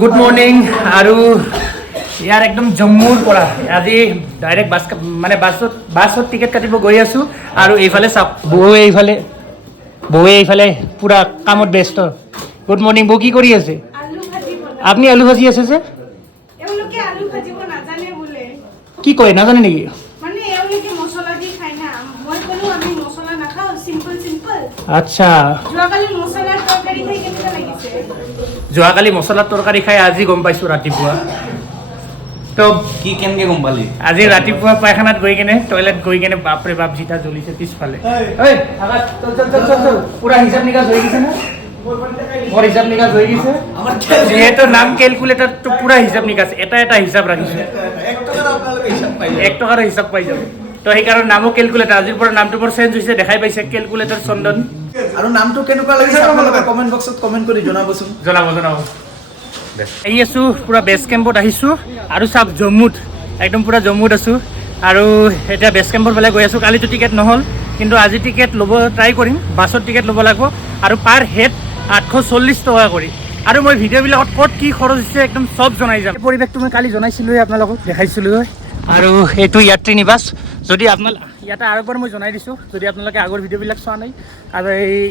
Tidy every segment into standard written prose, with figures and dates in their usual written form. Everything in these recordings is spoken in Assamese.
গুড মৰ্নিং আৰু ইয়াৰ একদম জম্মুৰ পৰা আজি ডাইৰেক্ট বাছত টিকেট কাটিব গৈ আছোঁ আৰু এইফালে চাওক বৌয়ে এইফালে পূৰা কামত ব্যস্ত। গুড মৰ্নিং, বৌ কি কৰি আছে? আপুনি আলু ভাজি আছে যে? কি কয়, নাজানে নেকি? আচ্ছা, যোৱাকালি মছলাৰ তৰকাৰী খাই আজি গম পাইছোঁ ৰাতিপুৱা। তো কি কেনেকৈ গম পালি? আজি ৰাতিপুৱা পায়খানাত গৈ কেনে টয়লেট গৈ কেনে বাপৰে বাপ জিতা জ্বলিছে পিছফালে। পুৰা হিচাপ নিকাচ হৈ গৈছে না? মোৰ হিচাপ নিকাচ হৈ গৈছে যিহেতু নাম কেলকুলেটাৰটো পুৰা হিচাপ নিকাচ এটা হিচাপ ৰাখিছে। 1 টকাৰ হিচাপ পাই যাব। তো সেইকাৰণে নামো কেলকুলেটাৰ। আজিৰ পৰা নামটো মোৰ চেঞ্জ হৈছে, দেখাই পাইছে কেলকুলেটাৰ চন্দন। আৰু নামটো কেনেকুৱা লাগিছে আপোনালোকে কমেণ্ট বক্সত কমেণ্ট কৰি জনাবচোন। জনাব আহি আছোঁ, পূৰা বেছ কেম্পত আহিছোঁ আৰু চাওক জম্মুত একদম পূৰা জম্মুত আছোঁ আৰু এতিয়া বেছ কেম্পৰ ফালে গৈ আছোঁ। কালিতো টিকেট নহ'ল, কিন্তু আজি টিকেট ল'ব ট্ৰাই কৰিম। বাছত টিকেট ল'ব লাগিব আৰু পাৰ হেড 840 টকা কৰি। আৰু মই ভিডিঅ'বিলাকত ক'ত কি খৰচ হৈছে একদম চব জনাই যাম। পৰিৱেশটো মই কালি জনাইছিলোঁৱে, আপোনালোকক দেখাইছিলোঁ। আৰু এইটো ইয়াত্ৰী নিবাস। যদি ইয়াতে আৰু একবাৰ মই জনাই দিছোঁ, যদি আপোনালোকে আগৰ ভিডিঅ'বিলাক চোৱা নাই, আৰু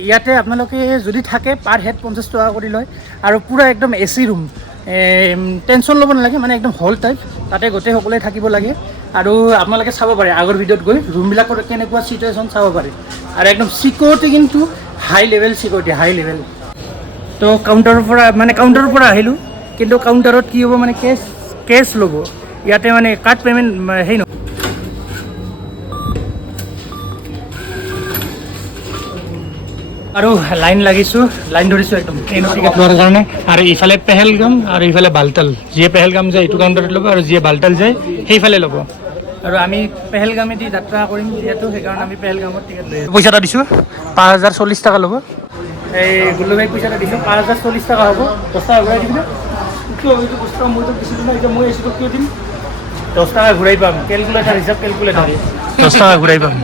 ইয়াতে আপোনালোকে যদি থাকে পাৰ হেড 50 টকা কৰি লয় আৰু পূৰা একদম AC ৰুম, টেনশ্যন ল'ব নালাগে, মানে একদম হল টাইপ, তাতে গোটেই সকলোৱে থাকিব লাগে। আৰু আপোনালোকে চাব পাৰে আগৰ ভিডিঅ'ত গৈ ৰুমবিলাকৰ কেনেকুৱা চিটুৱেশ্যন চাব পাৰে। আৰু একদম চিকিউৰিটি কিন্তু হাই লেভেল চিকিউৰিটি, হাই লেভেল। তো কাউণ্টাৰৰ পৰা আহিলোঁ, কিন্তু কাউণ্টাৰত কি হ'ব মানে কেছ ল'ব ইয়াতে, মানে কাৰ্ড পে'মেণ্ট হেৰি নহয়। আৰু লাইন লাগিছোঁ, লাইন ধৰিছোঁ একদম ট্ৰেইনৰ টিকেট লোৱাৰ কাৰণে। আৰু ইফালে পেহেলগাম আৰু ইফালে বালতাল। যিয়ে পেহেলগাম যায় এইটো কাউণ্টাৰত ল'ব আৰু যিয়ে বালতাল যায় সেইফালে ল'ব। আৰু আমি পেহেলগামেদি যাত্ৰা কৰিম যিহেতু, সেইকাৰণে আমি পেহেলগামত টিকেট লৈ আছোঁ। পইচা এটা দিছোঁ, 5040 টকা ল'ব। এই গুল্লু ভাইক পইচা এটা দিছোঁ, 5040 টকা হ'ব। 10 টকা ঘূৰাই দিম। কিয় এইটো বস্তু মইতো দিছিলোঁ না, এতিয়া মই এইটো কিয় দিম? 10 টকা ঘূৰাই পাম। কেলকুলেটাৰ হিচাপ, কেলকুলেটাৰ 10 টকা ঘূৰাই পাম।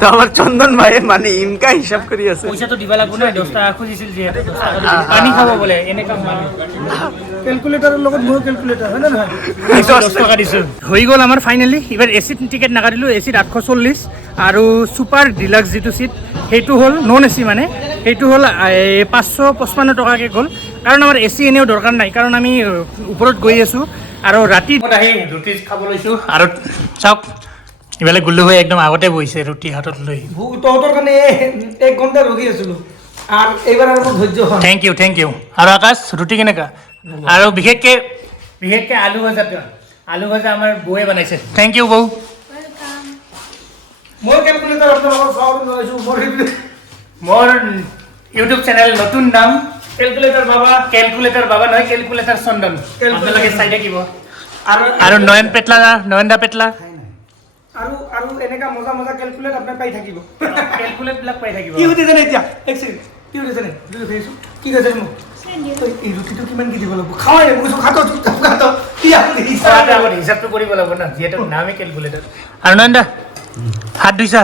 তো আমাৰ চন্দন ভাই মানে ইনকা হিসাব কৰি আছে। পইচাটো দিব লাগিব না, 10 টকা খুজিছিল যিহেতু, 10 টকা পানী খাব বোলে, এনেকুৱা মানে কেলকুলেটাৰৰ লগত মোৰ কেলকুলেটাৰ হয় নে নহয়? 10 টকা দিছোঁ। হৈ গ'ল আমাৰ ফাইনেলি। এইবাৰ এচিত টিকেট নাকাটিলোঁ, এচিত 840 আৰু ছুপাৰ ডিলাক্স যিটো চিট সেইটো হ'ল নন AC, মানে সেইটো হ'ল 555 টকাকৈ গ'ল। কাৰণ আমাৰ AC এনেও দৰকাৰ নাই, কাৰণ আমি ওপৰত গৈ আছোঁ আৰু ৰাতি আহি ৰুটি খাব লৈছোঁ। আৰু চাওক ইফালে গুল্লু হৈ একদম আগতে বহিছে ৰুটি হাতত লৈ। তহঁতৰ কাৰণে 1 ঘণ্টা ৰখি আছিলোঁ আৰু এইবাৰ আৰু মোৰ ধৈৰ্য হয়। Thank you. আৰু আকাশ, ৰুটি কেনেকুৱা? আৰু বিশেষকৈ আলু ভাজা আমাৰ বৌয়ে বনাইছে। থেংক ইউ বৌ। মই কেলকুলেটাৰ আপোনালোকৰ চাবলৈ জনাইছোঁ। মোৰ ইউটিউব চেনেল নতুন নাম কেলকুলেটাৰ বাবা নহয়, কেলকুলেটাৰ চন্দন। আপোনালোকে চাই থাকিব। আৰু নয়ন দা পেটলা আৰু এনেকা মজা কেলকুলেট আপুনি পাই থাকিব। কেলকুলেটবিলাক পাই থাকিব। কি সুধিছে নে এতিয়া? এক ছেকেণ্ড, কি সুধিছে নে? কি কৈছে মোক? এই ৰুটিটো কিমান কি দিব লাগিব? খাওঁৱে মই কৈছোঁ খাত কি আপুনি হিচাপটো কৰিব লাগিব না, যিহেতু নামেই কেলকুলেটাৰ। আৰু নয়ন দা হাত ধুইছা?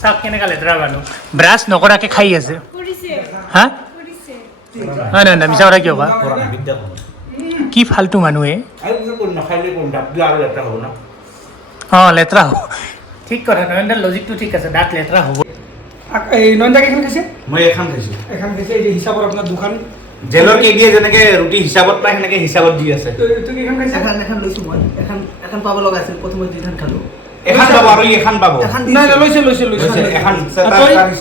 চাওক কেনেকুৱা লেতেৰা মানুহ, ব্ৰাছ নকৰাকৈ খাই আছে। হা হয় নয়ন দা, মিছা কথা কিয় কোৱা? কি ফাল্টু মানুহে। অঁ লেতেৰা হ'ব, ঠিক কথা। নয়নদাৰ লজিকটো ঠিক আছে, দাঁত লেতেৰা হ'ব। এই নয়নদা কেইখন খাইছে? মই এখন খাইছোঁ। এখন খাইছে। এই হিচাপত আপোনাৰ দুখন জেলৰ কেইদিয়ে যেনেকৈ ৰুটি হিচাপত পায় সেনেকৈ হিচাপত দি আছে। তই কেইখন খাইছে? এখন লৈছোঁ মই। এখন পাব লগা আছিল, প্ৰথমে 2খন খালোঁ। এখন পাব আৰু এখন পাব। নাই লৈছে। এখন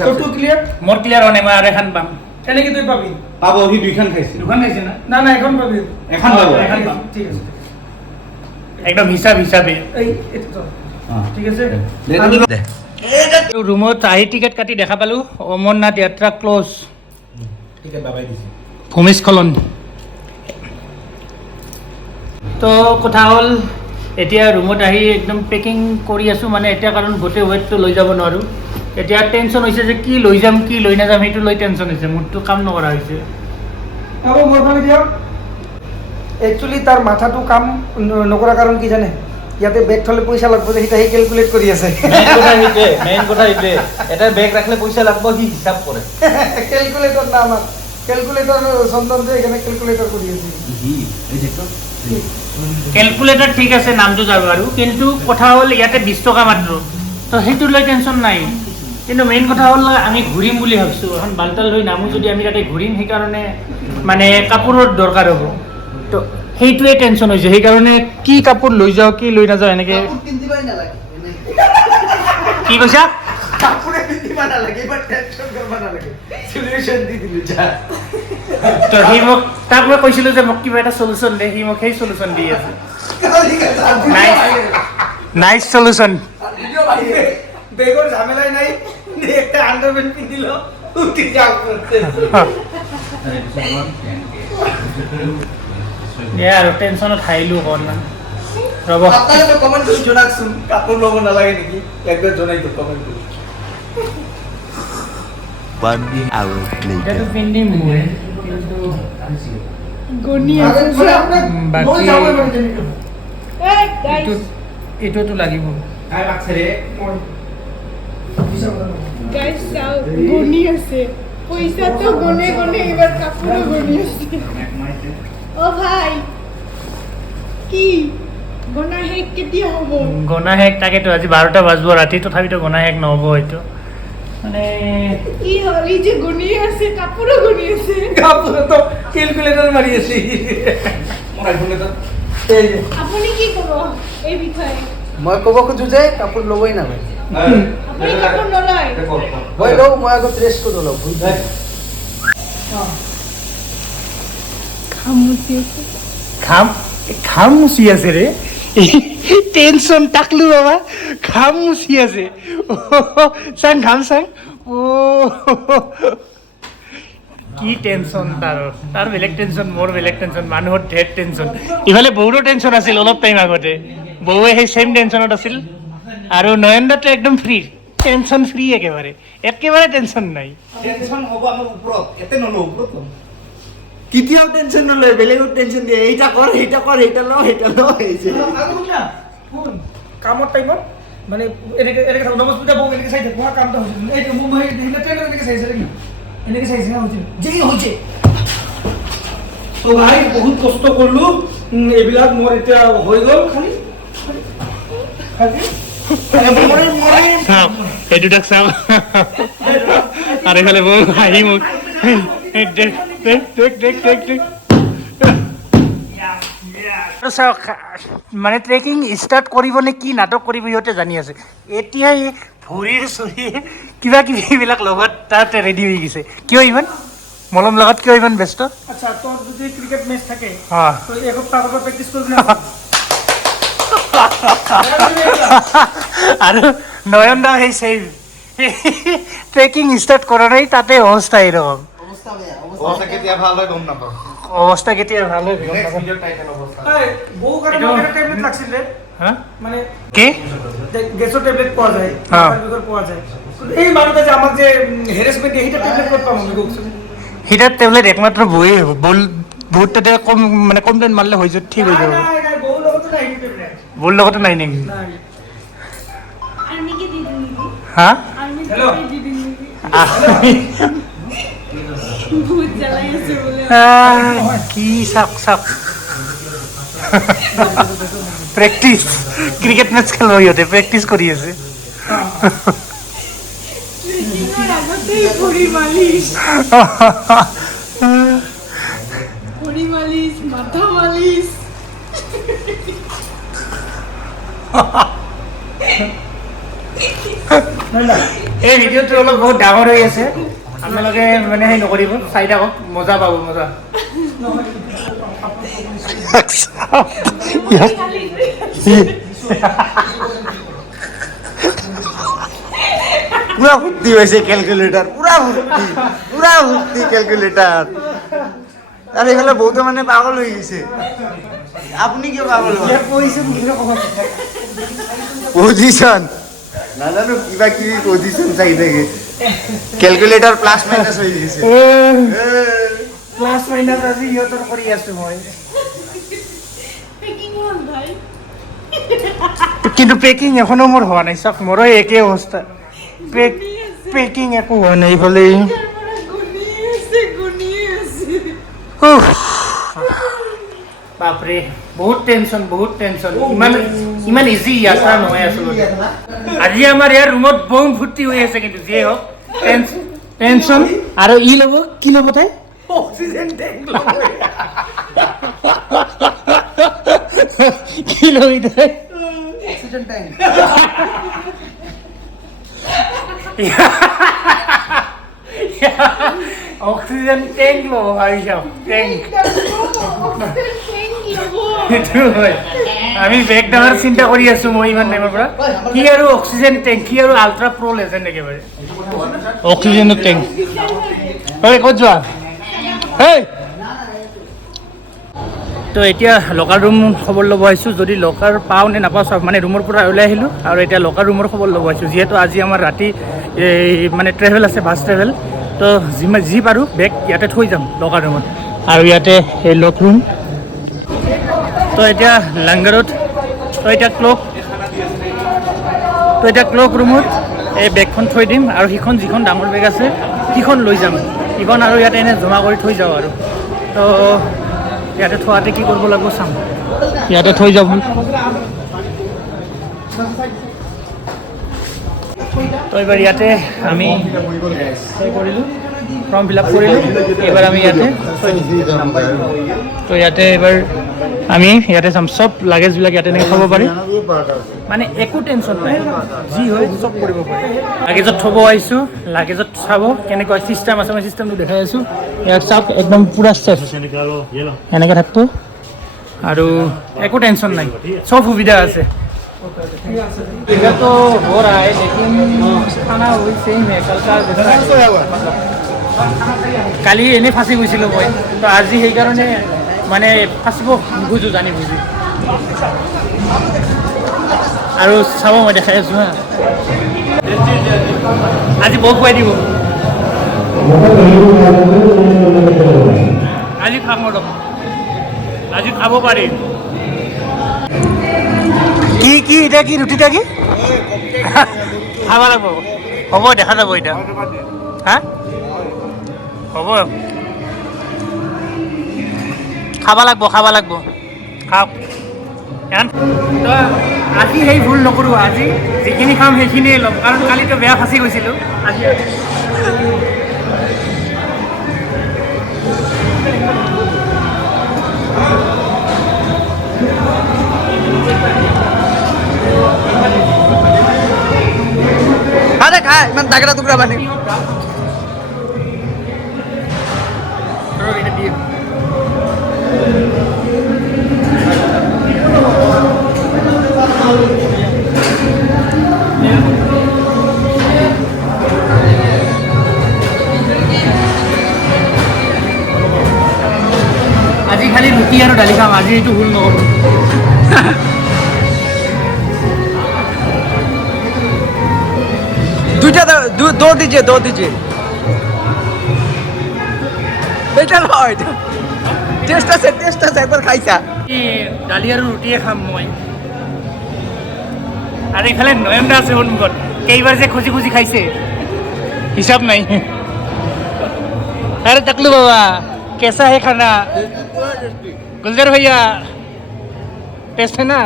তোৰটো ক্লিয়াৰ? মোৰ ক্লিয়াৰ হোৱা নাই, মই আৰু এখন পাম। এনেকৈ তই পাবি? পাব, সি 2খন খাইছে। দুখন খাইছে না? না এখন পাবি। এখন পাব। এখন পাম, ঠিক আছে। একদম হিচাপে। এই এইটো ঠিক আছে। ৰুমত আহি টিকেট কাটি দেখা পালোঁ অমৰনাথ যাত্ৰা ক্ল'জ। টিকেট বাবাই দিছে। ভূমিস্খলন। তো কথা হ'ল এতিয়া ৰুমত আহি একদম পেকিং কৰি আছোঁ, মানে এতিয়া কাৰণ গোটেই ৱেটটো লৈ যাব নোৱাৰোঁ। এতিয়া টেনশ্যন হৈছে যে কি লৈ যাম কি লৈ নাযাম, সেইটো লৈ টেনশ্যন হৈছে, মোৰতো কাম নকৰা হৈছে। আৰু মোৰ ফালে দিয়ক, একচুৱেলি তাৰ মাথাটো কাম নকৰা কাৰণ কি জানে? ইয়াতে বেগ থলে পইচা লাগব যে হিতা হি ক্যালকুলেট কৰি আছে মেইন কথা এইটোৱে এটা বেগ ৰাখিলে পইচা লাগব সি হিচাপ কৰে ক্যালকুলেটৰ না আমাৰ ক্যালকুলেটৰ চন্দন যে এখানে ক্যালকুলেটৰ কৰি আছে ক্যালকুলেটৰ ঠিক আছে নামটো যাব আৰু কিন্তু কথা হ'ল ইয়াতে 20 টকা মাত্ৰ তো সেইটো লৈ টেনচন নাই কিন্তু মেইন কথা হ'ল আমি ঘূৰিম বুলি ভাবিছোঁ এখন বাল্টাল হৈ নামো যদি আমি তাতে ঘূৰিম সেইকাৰণে মানে কাপোৰৰ দৰকাৰ হ'ব তো সেইটোৱে টেনচন হৈছে সেইকাৰণে কি কাপোৰ লৈ যাওঁ কি লৈ নাযাওঁ এনেকৈ পিন্ধিবই নালাগে কি কৈছা কাপোৰে পিন্ধিব নালাগে এবাৰ টেনচন কৰিব নালাগে সলিউশন দি দিলো যা তো সি মোক তাক মই কৈছিলোঁ যে মোক কিবা এটা চলিউশ্যন দে সি মোক সেই চলিউশ্যন দি আছে নাইচ চলিউশ্যন বেগৰ ঝামেলাই নাই একটা আন্ডাৰপ্যান্ট পিন্ধিল উঠি যাও কৰতে আৰু টেনশ্যনত হাৰিলোঁ অকণমান ৰ'ব আপোনালোকে কমেন্ট কৰি জনাকচোন কাপোৰ ল'ব নালাগে নেকি একবাৰ জনাই দিয়ক কমেন্ট কৰি 1 hour later. এতিয়াতো পিন্ধিম মই কিন্তু গনি আছে বাকী এই গাইস এইটোতো লাগিব গাইস চাও গনি আছে পয়সা তো গনে গনে এবার কাপড়ও গনি আছে ও ভাই কি গনা শেষ কেতিয়া হ'ব গনা শেষ তাকেতো আজি 12টা বাজিব ৰাতি তথাপিতো গনা শেষ নহ'ব হয়তো মানে কি হ'ল এই যে গনি আছে কাপড়ও গনি আছে কাপোৰ তো ক্যালকুলেটৰ মাৰি আছে মোৰ আইফোনে তো এই আপুনি কি ক'ব এই বিষয়ে মই ক'ব খোজো যে কাপোৰ ল'বই নালাগে আপুনি কাপড় নলয় মই লওঁ মই আগত ৰেষ্ট কৰি লওঁ ভুল খামুচি আছে খাম মুচি আছে ৰে টেনশ্যন টাকলো বাবা খাম মুচি আছে চাং ঘাম চাং কি টেনশ্যন তাৰ বেলেগ টেনশ্যন মোৰ বেলেগ টেনশ্যন মানুহৰ ঢেৰ টেনশ্যন ইফালে বৌৰো টেনশ্যন আছিল অলপ টাইম আগতে বৌৱে সেই ছেইম টেনশ্যনত আছিল আৰু নয়নদাটো একদম ফ্ৰী টেনশ্যন ফ্ৰী একেবাৰে টেনশ্যন নাই টেনচন হ'ব আমাৰ ওপৰত এতে নলওঁ ওপৰত ল'ম কেতিয়াও টেনচন নলয় বেলেগক টেনচন দিয়ে এইটা কৰ সেইটা ল হৈছে কামৰ টাইমত মানে এনেকে এনেকে নমস্পিতা বউ এনেকে চাই থাকোঁ কামটা হৈছে এইটো মই ট্ৰেইনাৰ এনেকে চাইছে নেকি এনেকে চাইছে না হৈছে যেই হৈছে তো ভাই বহুত কষ্ট করলো এইবিলাক মোৰ এতিয়া হৈ গ'ল খালি সেইটো তাক চাওঁ আৰু এইফালে বৌ হাঁহি মোক দেখ চাওক মানে ট্ৰেকিং ষ্টাৰ্ট কৰিব নে কি নাটক কৰিব সিহঁতে জানি আছে এতিয়া এই ভৰিৰ চৰিয়ে কিবা কিবি এইবিলাক লগত তাত ৰেডি হৈ গৈছে কিয় ইমান মলম লগত কিয় ইমান ব্যস্ত আচ্ছা তোৰ যদি ক্ৰিকেট মেচ থাকে অঁ তো এসপ্তাহ আগৰ পৰা প্ৰেক্টিছ কৰিবি না আৰু নয়ন দা সেই ছেইম ট্ৰেকিং ষ্টাৰ্ট কৰা নাই তাতে অৱস্থা এৰকম অৱস্থা কেতিয়া ভাল হয় গম নাপাওঁ অৱস্থা কেতিয়া ভাল হয় গম নাপাওঁ। এই বউ কাৰণে এটা টেবলেট লাগছিল ৰে হা মানে কি গেছৰ টেবলেট পোৱা যায় হ্যাঁ। বিগৰ পোৱা যায় এই মানুহটা যে আমাক যে হেৰেছমেণ্ট দিয়ে সেইটা টেবলেট ক'ত পাম আমি কওকচোন হিটার টেবলেট একমাত্র বইয়ে হ'ব বহুত তাতে কম মানে কমপ্লেইন মাৰিলে হৈ যাব ঠিক হৈ যাব নাই বউ লগতো নাই সেইটো টেবলেট বউৰ লগতো নাই নেকি নাই আমি কি দি দিম হা আমি Hello? দি দিম আমি বহুত জ্বালাই আছে বোলে কি চাওক প্ৰেক্টিচ ক্ৰিকেট মেচ খেলিব সিহঁতে প্ৰেক্টিচ কৰি আছে ট্ৰেকিঙৰ আগতে ভৰি মালিচ মাথা মালিচ এই ভিডিঅ'টো অলপ বহুত ডাঙৰ হৈ আছে আপোনালোকে মানে সেই নকৰিব চাই থাকক মজা পাব মজা পুৰা ভৰ্তি হৈছে কেলকুলেটাৰ পুৰা ভৰ্তি কেলকুলেটাৰ আৰু এইফালে বহুতো মানে পাগল হৈ গৈছে আপুনি কিয় পাগল পজিশ্যন নাজানো কিবা কিবি পজিশ্যন চাই থাকে কেলকুলেটাৰ প্লাছ মাইনাছ হৈ গৈছে প্লাছ মাইনাছ আজি সিহঁতৰ কৰি আছো মই ট্ৰেকিং হ'ল ভাই কিন্তু পেকিং এখনো মোৰ হোৱা নাই চাওক মোৰো একেই অৱস্থা পেকিং একো হোৱা নাই এইফালে বাপৰে বহুত টেনশ্যন ইমান ইজি যাত্ৰা নহয় আচলতে আজি আমাৰ ইয়াৰ ৰুমত বম ফূৰ্তি হৈ আছে কিন্তু যিয়ে হওক টেনশ্যন আৰু ই ল'ব কি ল'ব তাই অক্সিজেন টেংক ল'ব কি ল'বি তাই অক্সিজেন ট্যাঙ্ক অক্সিজেন টেংক ল'ব ভাবিছা টেংক সেইটো হয় আমি বেগ ডাঙৰ চিন্তা কৰি আছো মই ইমান টাইমৰ পৰা কি আৰু অক্সিজেন টেংক কি আৰু আল্ট্ৰা প্ৰ' লেজেণ্ড একেবাৰে অক্সিজেনৰ টেংক হয় ক'ত যোৱা হেই তো এতিয়া লকাৰ ৰুম খবৰ ল'ব আহিছোঁ যদি লকাৰ পাওঁ নে নাপাওঁ চাওক মানে ৰুমৰ পৰা ওলাই আহিলোঁ আৰু এতিয়া লকাৰ ৰুমৰ খবৰ ল'ব আহিছোঁ যিহেতু আজি আমাৰ ৰাতি মানে ট্ৰেভেল আছে বাছ ট্ৰেভেল তো যি পাৰোঁ বেগ ইয়াতে থৈ যাম লকাৰ ৰুমত আৰু ইয়াতে এই লক ৰুম তো এতিয়া লাংগাৰত তো এতিয়া ক্লক ৰুমত এই বেগখন থৈ দিম আৰু সিখন যিখন ডাঙৰ বেগ আছে সিখন লৈ যাম সিখন আৰু ইয়াতে এনে জমা কৰি থৈ যাওঁ আৰু তো ইয়াতে থোৱাতে কি কৰিব লাগিব চাম ইয়াতে থৈ যাব তো এবাৰ ইয়াতে আমি কৰিলোঁ ফৰ্ম ফিল আপ কৰিলোঁ এইবাৰ আমি ইয়াতে তো ইয়াতে এইবাৰ আমি ইয়াতে চাম চব লাগেজবিলাক ইয়াতে এনেকৈ থ'ব পাৰি মানে একো টেনশ্যন নাই যি হয় চব কৰিব পাৰি লাগেজত থ'ব আহিছোঁ লাগেজত চাব কেনেকুৱা চিষ্টেম আছে মই চিষ্টেমটো দেখাই আছোঁ ইয়াত চাওক একদম পূৰা ছেফ এনেকৈ থাকিব আৰু একো টেনশ্যন নাই চব সুবিধা আছে इधर तो हो रहा है लेकिन खाना वही सेम है कल का কালি এনেই ফাঁচি গৈছিলোঁ মই তো আজি সেইকাৰণে মানে ফাঁচিব নোখোজোঁ জানি বুজি আৰু চাব মই দেখাই আছোঁ হা আজি বৰ খুৱাই দিব আজি খাম অলপ আজি খাব পাৰি কি এটা কি ৰুটিটা কি খাব লাগিব হ'ব দেখা যাব এতিয়া হা হ'ব খাব লাগিব খাওক আজি সেই ভুল নকৰোঁ আজি যিখিনি খাম সেইখিনিয়ে ল'ম কাৰণ কালিতো বেয়া ফাঁচি গৈছিলোঁ আজি খা ইমান দাগৰা টুকুৰা বান্ধি আজি খালি ৰুটি আৰু দালি খাম আজি এইটো ভুল নকৰোঁ दो दीजिए बेटा लॉय टेस्ट আছে একবাৰ খাইছা দালি আৰু ৰুটিয়ে খাম মই আৰু এইফালে নয়নদা আছে সন্মুখত কেইবাৰ যে খুজি খাইছে হিচাপ নাই अरे तकलू बाबा कैसा है खाना गुलजार भैया टेस्ट है ना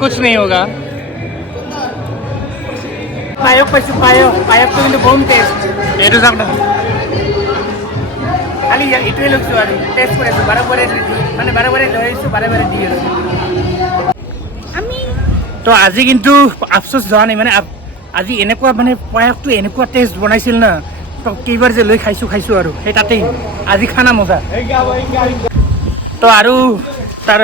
कुछ नहीं होगा पायक पाइছোঁ পায়কটো কিন্তু বম টেষ্ট এইটো চাওক না খালি এইটোৱে লৈছোঁ আৰু টেষ্ট কৰি আছোঁ বাৰে লৈ আহিছোঁ বাৰে দি আছোঁ তো আজি কিন্তু আফচোচ যোৱা নাই মানে আজি এনেকুৱা মানে পায়কটো এনেকুৱা টেষ্ট বনাইছিল না তো কেইবাৰ যে লৈ খাইছোঁ আৰু সেই তাতেই আজি খানা মজা তো আৰু তাৰ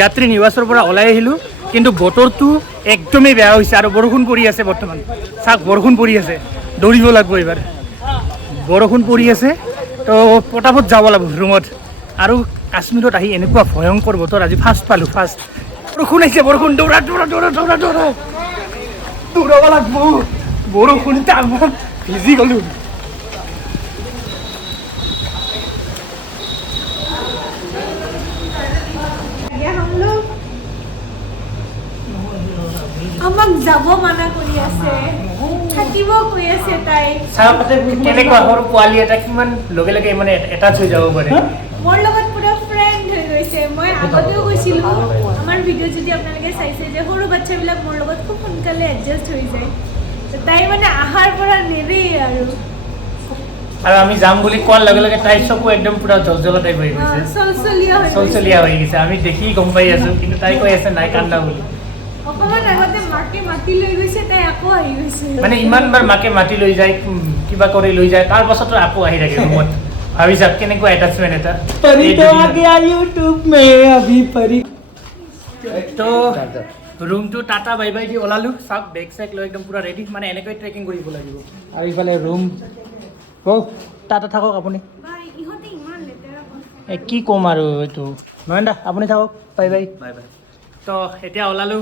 यात्री निवासৰ পৰা ওলাই আহিলোঁ কিন্তু বতৰটো একদমেই বেয়া হৈছে আৰু বৰষুণ পৰি আছে বৰ্তমান চাওক বৰষুণ পৰি আছে দৌৰিব লাগিব এইবাৰ বৰষুণ পৰি আছে তো পটাপট যাব লাগিব ৰুমত আৰু কাশ্মীৰত আহি এনেকুৱা ভয়ংকৰ বতৰ আজি ফাৰ্ষ্ট পালোঁ বৰষুণ আহিছে বৰষুণ দৌৰা দৌৰাব লাগিব বৰষুণ টাইমত ভিজি গ'লোঁ हम लोग আমাক যাব মানা কৰি আছে থাকিব কৈ আছে তাই চাওক কেনেকুৱা সৰু পোৱালি এটা কিমান লগে লগে মানে এটাচ হৈ যাব পাৰে মোৰ লগত পুৰা ফ্ৰেণ্ড হৈ গৈছে মই আগতেও কৈছিলো আমাৰ ভিডিঅ' যদি আপোনালোকে চাইছে যে সৰু বাচ্চাবিলাক মোৰ লগত খুব সোনকালে এডজাষ্ট হৈ যায় তাই মানে আহাৰ পৰা নেৰেই আৰু আমি যাম বুলি কোৱাৰ লগে লগে তাইৰ চকু একদম পুৰা জলজলা টাইপ হৈ গৈছে চলচলীয়া হৈ গৈছে আমি দেখি গম পাই আছো কিন্তু তাই কৈ আছে নাই কান্দা বুলি অকমান আগতে মাকে মাতি লৈ গৈছে তাই আকৌ আহি গৈছে মানে ইমানবাৰ মাকে মাতি লৈ যায় কিবা কৰি লৈ যায় তাৰ পাছতো আকৌ আহি থাকে ৰুমত ভাবি চাওক কেনেকুৱা এটাচমেণ্ট এটা परी तो आ गया यूट्यूब में अभी परी তো ৰুমটো টাটা বাই বাই দি ওলালো চাওক বেগ চেগ লৈ একদম পুৰা ৰেডি মানে এনেকৈ ট্ৰেকিং কৰিব লাগিব আৰু ইফালে ৰুম টাটা থাকক আপুনি ভাই ইহঁতে ইমান লেতেৰা কৰে কি ক'ম আৰু এইটো নয়নদা আপুনি থাকক বাই বাই বাই বাই তো এতিয়া ওলালো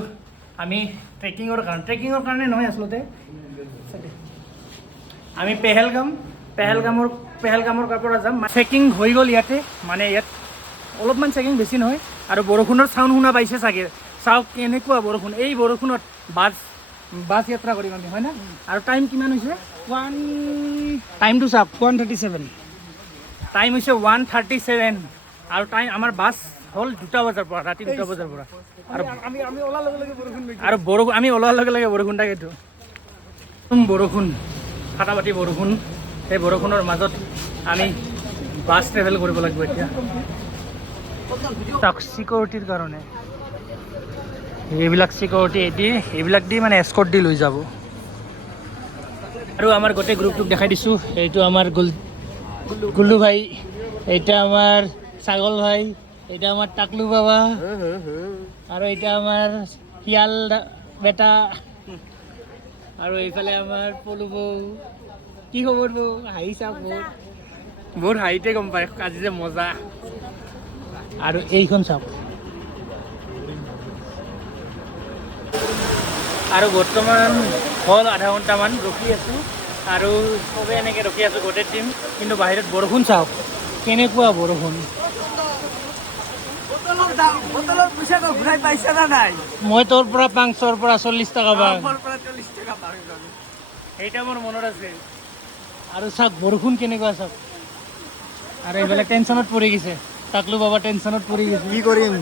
আমি ট্ৰেকিঙৰ কাৰণে নহয় আচলতে আমি পেহেলগামৰ পৰা যাম চেকিং হৈ গ'ল ইয়াতে মানে ইয়াত অলপমান চেকিং বেছি নহয় আৰু বৰষুণৰ চাউণ্ড শুনা পাইছে চাগে চাওক কেনেকুৱা বৰষুণ এই বৰষুণত বাছ যাত্ৰা কৰিম আমি হয় না আৰু টাইম কিমান হৈছে টাইমটো চাওক 137 টাইম হৈছে 1:37 আৰু টাইম আমাৰ বাছ হ'ল 2টা বজাৰ পৰা ৰাতি 2টা বজাৰ পৰা আৰু আমি ওলাৰ লগে লগে বৰষুণ আৰু আমি ওলোৱাৰ লগে লগে বৰষুণ থাকেতো বৰষুণ ফাটাফাটি বৰষুণ সেই বৰষুণৰ মাজত আমি বাছ ট্ৰেভেল কৰিব লাগিব এতিয়া চিকিউৰিটিৰ কাৰণে এইবিলাক চিকিউৰিটি এইবিলাক দি মানে এস্কৰ্ট দি লৈ যাব আৰু আমাৰ গোটেই গ্ৰুপটোক দেখাই দিছোঁ এইটো আমাৰ গুল্লু ভাই এইটা আমাৰ ছাগল ভাই এইটা আমাৰ টাকলু বাবা আৰু এইটা আমাৰ শিয়াল বেটা আৰু এইফালে আমাৰ পলু বৌ কি খবৰ বৌ হাঁহিছা বহুত হাঁহিতে গম পায় আজি যে মজা আৰু এইখন চাওক আৰু বৰ্তমান হ'ল আধা ঘণ্টামান ৰখি আছোঁ আৰু চবে এনেকৈ ৰখি আছোঁ গোটেই টিম কিন্তু বাহিৰত বৰষুণ চাওক কেনেকুৱা বৰষুণ মই তোৰ পৰা 500ৰ পৰা 40 টকা পাম সেইটা মোৰ মনত আছে আৰু চাওক বৰষুণ কেনেকুৱা চাওক আৰু এইফালে টেনশ্যনত পৰি গৈছে টাকলু বাবা টেনশ্যনত পৰি গৈছে কি কৰিম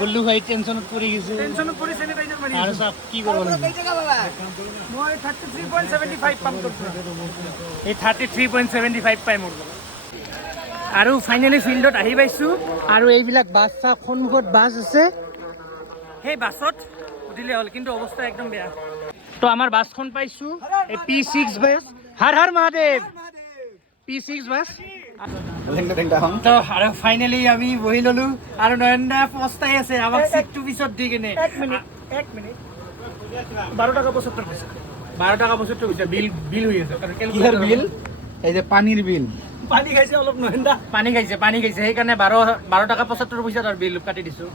গুল্লু ভাই টেনশ্যনত পৰি গৈছে আৰু চাওক কি কৰিব লাগিব মই 33.75 পাম এই 33.75 পাই মোৰ আৰু ফাইনেলি ফিল্ডত আহি পাইছোঁ আৰু এইবিলাক বাছ চাওক সন্মুখত বাছ আছে সেই বাছত উঠিলে হ'ল কিন্তু অৱস্থা একদম বেয়া তো আমাৰ বাছখন পাইছোঁ এই P6 bus Har Mahadev P6 bus তো আৰু ফাইনেলি আমি বহি ল'লোঁ আৰু নয়নদা পস্তাই আছে আমাক চিটটো পিছত দি কিনে 1 মিনিট 12 টাকা 75 পইচা 12 টাকা 75 পইচা বিল হৈ আছে কিহৰ বিল এই যে পানীৰ বিল পানী খাইছে অলপ নহেন্দা পানী খাইছে সেইকাৰণে 12 টাকা 75 পইচা তাৰ বিল কাটি দিছোঁ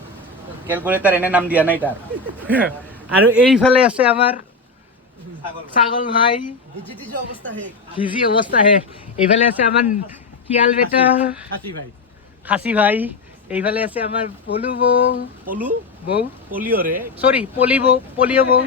কেলকুলেটাৰ এনে নাম দিয়া নাই তাৰ আৰু এইফালে আছে আমাৰ ছাগল ভাই ভিজি অৱস্থা হে এইফালে আছে আমাৰ শিয়াল বেটা খাচী ভাই এইফালে আছে আমাৰ পলু বৌ পলিঅ'ৰে চৰি পলিঅ' বৌ